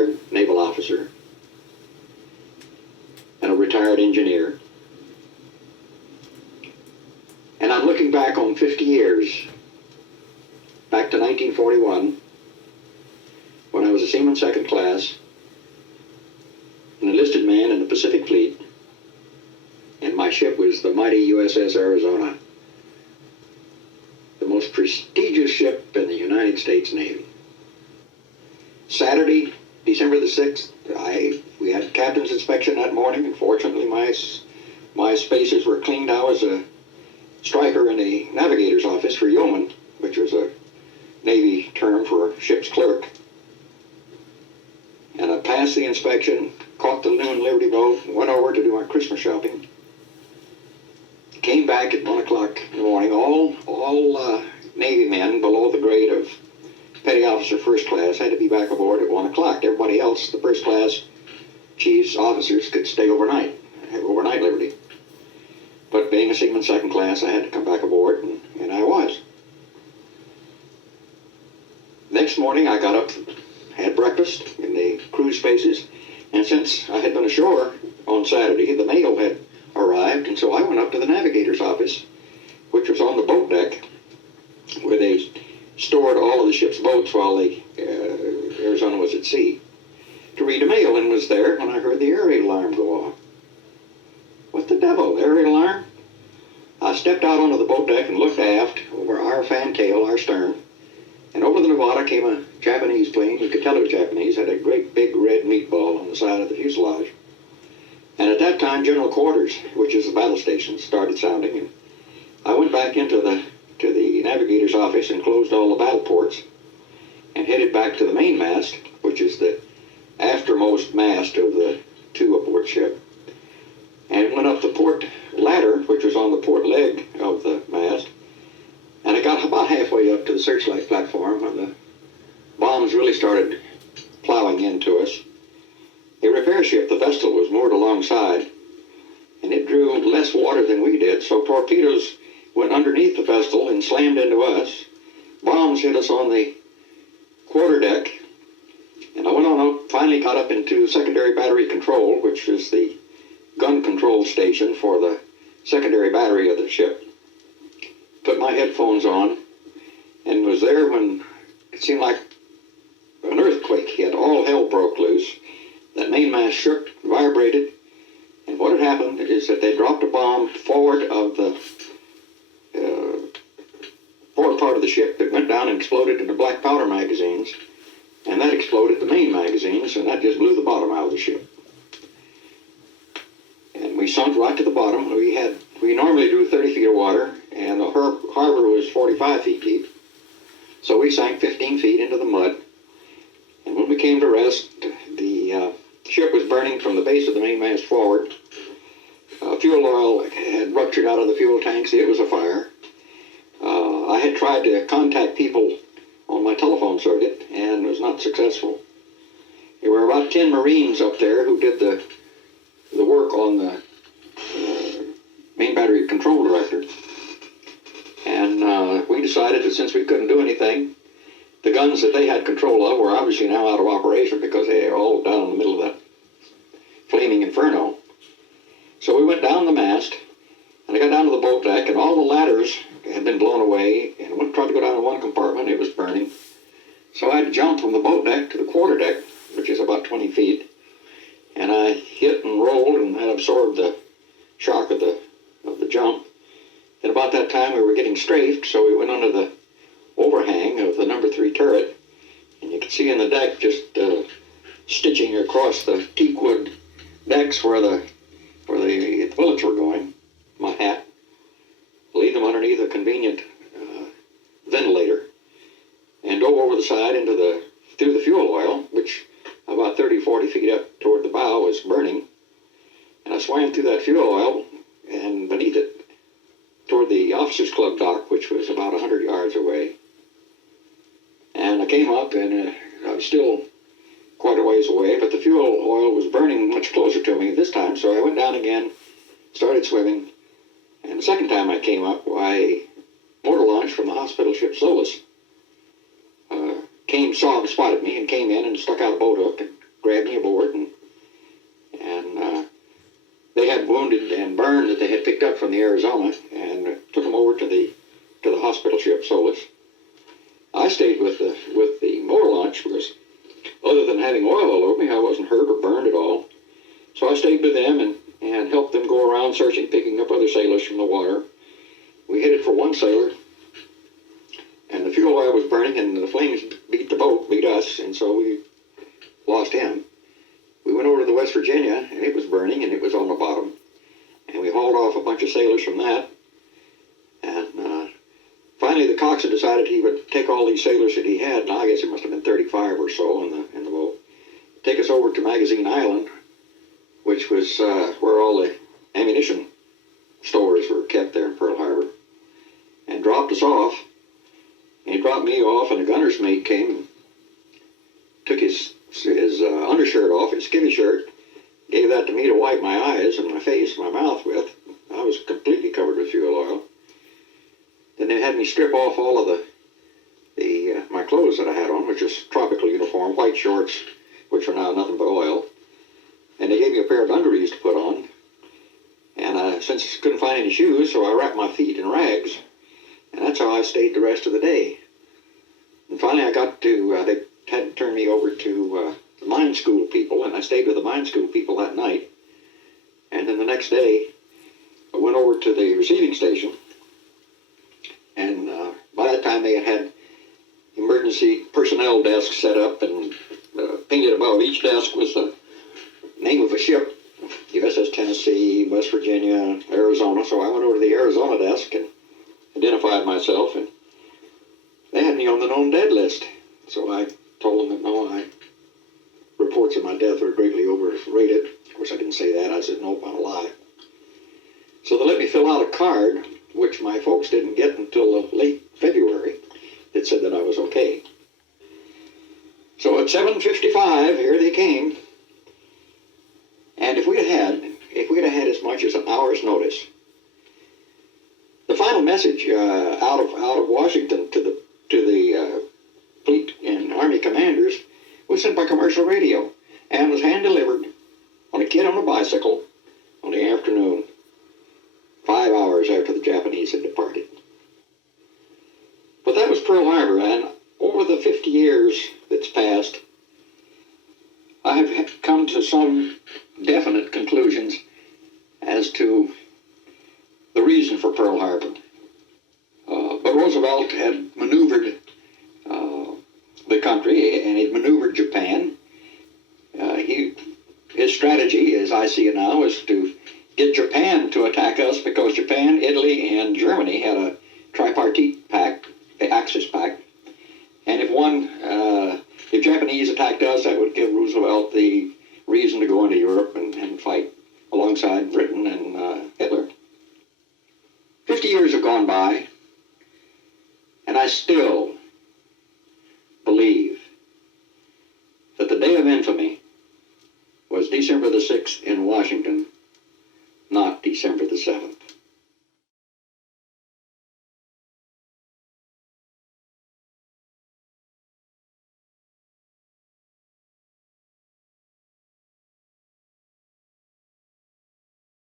retired naval officer and a retired engineer. And I'm looking back on 50 years, back to 1941, when I was a seaman second class, an enlisted man in the Pacific Fleet, and my ship was the mighty USS Arizona, the most prestigious ship in the United States Navy. Saturday, December the 6th, we had captain's inspection that morning, and fortunately my spaces were cleaned. I was a striker in the navigator's office for yeoman, which was a Navy term for ship's clerk. And I passed the inspection, caught the noon Liberty boat, and went over to do my Christmas shopping. Came back at 1 o'clock in the morning. All Navy men below the grade of Petty Officer First Class had to be back aboard at 1 o'clock. Everybody else, the first class chiefs, officers, could stay overnight, have overnight liberty. But being a seaman second class, I had to come back aboard, and I was. Next morning, I got up, had breakfast in the cruise spaces, and since I had been ashore on Saturday, the mail had arrived, and so I went up to the navigator's office, which was on the boat deck, where they stored all of the ship's boats while the Arizona was at sea, to read a mail, and was there when I heard the air raid alarm go off. What the devil, air raid alarm? I stepped out onto the boat deck and looked aft over our fantail, our stern, and over the Nevada came a Japanese plane. You could tell it was Japanese, had a great big red meatball on the side of the fuselage. And at that time, General Quarters, which is the battle station, started sounding, and I went back into the navigator's office and closed all the battle ports and headed back to the mainmast, which is the aftermost mast of the two aboard ship, and went up the port ladder, which was on the port leg of the mast, and I got about halfway up to the searchlight platform when the bombs really started plowing into us. A repair ship, the Vestal, was moored alongside, and it drew less water than we did, so torpedoes went underneath the Vestal and slammed into us. Bombs hit us on the quarterdeck, and I went on up, finally got up into secondary battery control, which is the gun control station for the secondary battery of the ship. Put my headphones on, and was there when it seemed like an earthquake hit. All hell broke loose. That mainmast shook, vibrated, and what had happened is that they dropped a bomb forward of the forward part of the ship that went down and exploded in the black powder magazines, and that exploded the main magazines, and that just blew the bottom out of the ship. And we sunk right to the bottom. We normally drew 30 feet of water, and the harbor was 45 feet deep, so we sank 15 feet into the mud. And when we came to rest, the ship was burning from the base of the mainmast forward. Fuel oil had ruptured out of the fuel tanks. It was afire. I had tried to contact people on my telephone circuit and was not successful. There were about 10 Marines up there who did the work on the main battery control director. And we decided that since we couldn't do anything, the guns that they had control of were obviously now out of operation because they are all down in the middle of that flaming inferno. So we went down the mast, and I got down to the boat deck, and all the ladders had been blown away, and I tried to go down to one compartment. It was burning. So I had to jump from the boat deck to the quarterdeck, which is about 20 feet, and I hit and rolled and had absorbed the shock of the jump. And about that time we were getting strafed, so we went under the overhang of the number 3 turret, and you could see in the deck just stitching across the teakwood decks where the bullets were going, my hat, laid them underneath a convenient ventilator, and dove over the side through the fuel oil, which about 30-40 feet up toward the bow was burning, and I swam through that fuel oil and beneath it toward the officers' club dock, which was about 100 yards away. And I came up, and I was still quite a ways away, but the fuel oil was burning much closer to me this time, so I went down again, started swimming, and the second time I came up, motor launch from the hospital ship Solus spotted me and came in and stuck out a boat hook and grabbed me aboard, and they had wounded and burned that they had picked up from the Arizona, and took them over to the hospital ship Solus. I stayed with the motor launch because, other than having oil all over me, I wasn't hurt or burned at all. So I stayed with them and helped them go around searching, picking up other sailors from the water. We headed for one sailor, and the fuel oil was burning, and the flames beat the boat, beat us, and so we lost him. We went over to the West Virginia, and it was burning, and it was on the bottom. And we hauled off a bunch of sailors from that. And finally, the coxswain decided he would take all these sailors that he had, and I guess it must have been 35 or so in the boat, take us over to Magazine Island, which was where all the ammunition stores were kept there in Pearl Harbor, and dropped us off. And he dropped me off, and a gunner's mate came and took his undershirt off, his skivvy shirt, gave that to me to wipe my eyes and my face and my mouth with. I was completely covered with fuel oil. Then they had me strip off all of my clothes that I had on, which was tropical uniform, white shorts, which were now nothing but oil. And they gave me a pair of dungarees to put on. And since I couldn't find any shoes, so I wrapped my feet in rags. And that's how I stayed the rest of the day. And finally I got to, they had to turn me over to the mine school people, and I stayed with the mine school people that night. And then the next day, I went over to the receiving station, and by that time they had emergency personnel desks set up, and painted above each desk was the name of a ship, USS Tennessee, West Virginia, Arizona. So I went over to the Arizona desk and identified myself, and they had me on the known dead list. So I told them that no, reports of my death were greatly overrated. Of course, I didn't say that. I said, nope, I'm alive. So they let me fill out a card, which my folks didn't get until late February, that said that I was okay. So at 7:55, here they came. And if we'd have had as much as an hour's notice, the final message out of Washington to the fleet and Army commanders was sent by commercial radio and was hand-delivered on a kid on a bicycle on the afternoon, 5 hours after the Japanese had departed. But that was Pearl Harbor, and over the 50 years that's passed, I have come to some definite conclusions as to the reason for Pearl Harbor. But Roosevelt had maneuvered the country, and he'd maneuvered Japan. His strategy, as I see it now, is to get Japan to attack us, because Japan, Italy, and Germany had a tripartite pact, the Axis Pact. And if Japanese attacked us, that would give Roosevelt the reason to go into Europe and fight alongside Britain and Hitler. 50 years have gone by, and I still believe that the day of infamy was December the 6th in Washington,